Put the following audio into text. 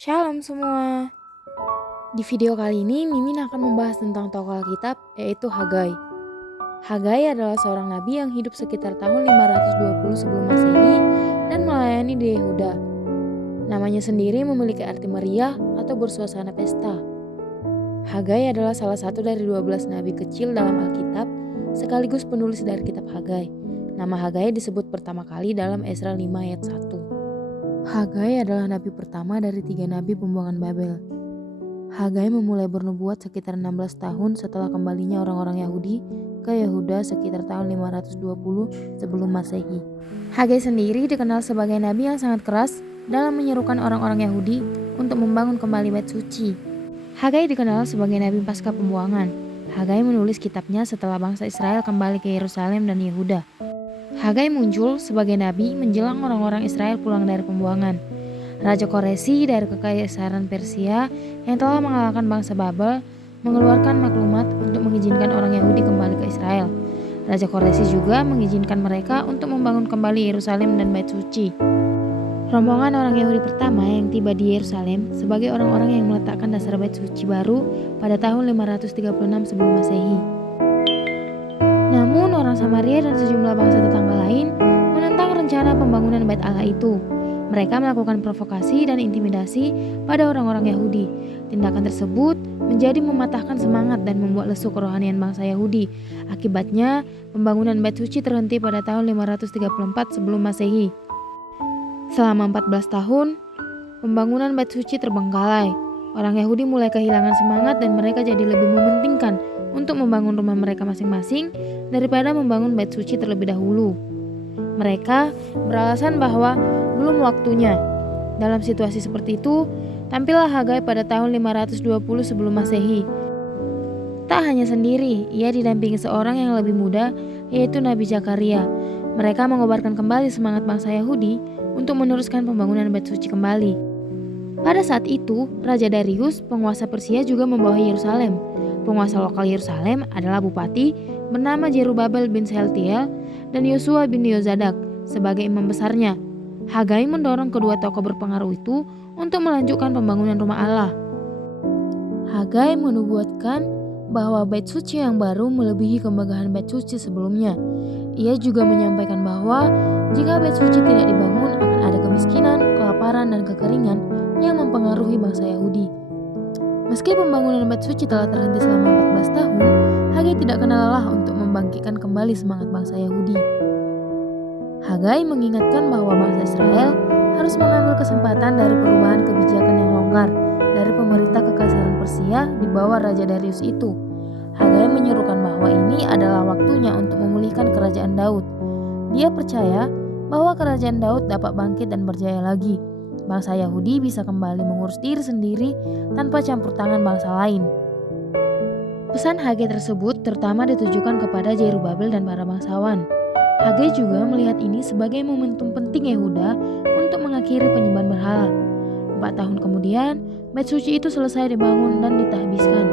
Shalom semua. Di video kali ini Mimin akan membahas tentang tokoh Alkitab yaitu Hagai. Hagai adalah seorang nabi yang hidup sekitar tahun 520 sebelum Masehi dan melayani di Yehuda. Namanya sendiri memiliki arti meriah atau bersuasana pesta. Hagai adalah salah satu dari 12 nabi kecil dalam Alkitab sekaligus penulis dari kitab Hagai. Nama Hagai disebut pertama kali dalam Esra 5 ayat 1. Hagai adalah nabi pertama dari 3 nabi pembuangan Babel. Hagai memulai bernubuat sekitar 16 tahun setelah kembalinya orang-orang Yahudi ke Yehuda sekitar tahun 520 sebelum Masehi. Hagai sendiri dikenal sebagai nabi yang sangat keras dalam menyerukan orang-orang Yahudi untuk membangun kembali bait suci. Hagai dikenal sebagai nabi pasca pembuangan. Hagai menulis kitabnya setelah bangsa Israel kembali ke Yerusalem dan Yehuda. Hagai muncul sebagai nabi menjelang orang-orang Israel pulang dari pembuangan. Raja Koresi dari Kekaisaran Persia yang telah mengalahkan bangsa Babel mengeluarkan maklumat untuk mengizinkan orang Yahudi kembali ke Israel. Raja Koresi juga mengizinkan mereka untuk membangun kembali Yerusalem dan bait suci. Rombongan orang Yahudi pertama yang tiba di Yerusalem sebagai orang-orang yang meletakkan dasar bait suci baru pada tahun 536 sebelum Masehi. Namun orang Samaria dan sejumlah bangsa tetangga lain menentang rencana pembangunan bait Allah itu. Mereka melakukan provokasi dan intimidasi pada orang-orang Yahudi. Tindakan tersebut menjadi mematahkan semangat dan membuat lesu kerohanian bangsa Yahudi. Akibatnya, pembangunan bait suci terhenti pada tahun 534 sebelum Masehi. Selama 14 tahun, pembangunan bait suci terbengkalai. Orang Yahudi mulai kehilangan semangat dan mereka jadi lebih mementingkan untuk membangun rumah mereka masing-masing daripada membangun bait suci terlebih dahulu. Mereka beralasan bahwa belum waktunya. Dalam situasi seperti itu, tampillah Hagai pada tahun 520 sebelum Masehi. Tak hanya sendiri, ia didampingi seorang yang lebih muda, yaitu Nabi Zakaria. Mereka mengobarkan kembali semangat bangsa Yahudi untuk meneruskan pembangunan bait suci kembali. Pada saat itu, Raja Darius, penguasa Persia juga membawahi Yerusalem. Penguasa lokal Yerusalem adalah bupati bernama Jerubabel bin Shealtiel dan Yosua bin Yozadak sebagai imam besarnya. Hagai mendorong kedua tokoh berpengaruh itu untuk melanjutkan pembangunan rumah Allah. Hagai menubuatkan bahwa bait suci yang baru melebihi kemegahan bait suci sebelumnya. Ia juga menyampaikan bahwa jika bait suci tidak dibangun akan ada kemiskinan, kelaparan, dan kekeringan yang mempengaruhi bangsa Yahudi. Meski pembangunan bait suci telah terhenti selama 14 tahun, Hagai tidak kenal lelah untuk membangkitkan kembali semangat bangsa Yahudi. Hagai mengingatkan bahwa bangsa Israel harus mengambil kesempatan dari perubahan kebijakan yang longgar dari pemerintah Kekaisaran Persia di bawah Raja Darius itu. Hagai menyerukan bahwa ini adalah waktunya untuk memulihkan kerajaan Daud. Dia percaya bahwa kerajaan Daud dapat bangkit dan berjaya lagi. Bangsa Yahudi bisa kembali mengurus diri sendiri tanpa campur tangan bangsa lain. Pesan Hagai tersebut terutama ditujukan kepada Jerubabel dan para bangsawan. Hagai juga melihat ini sebagai momentum penting Yehuda untuk mengakhiri penyembahan berhala. 4 tahun kemudian, bait suci itu selesai dibangun dan ditahbiskan.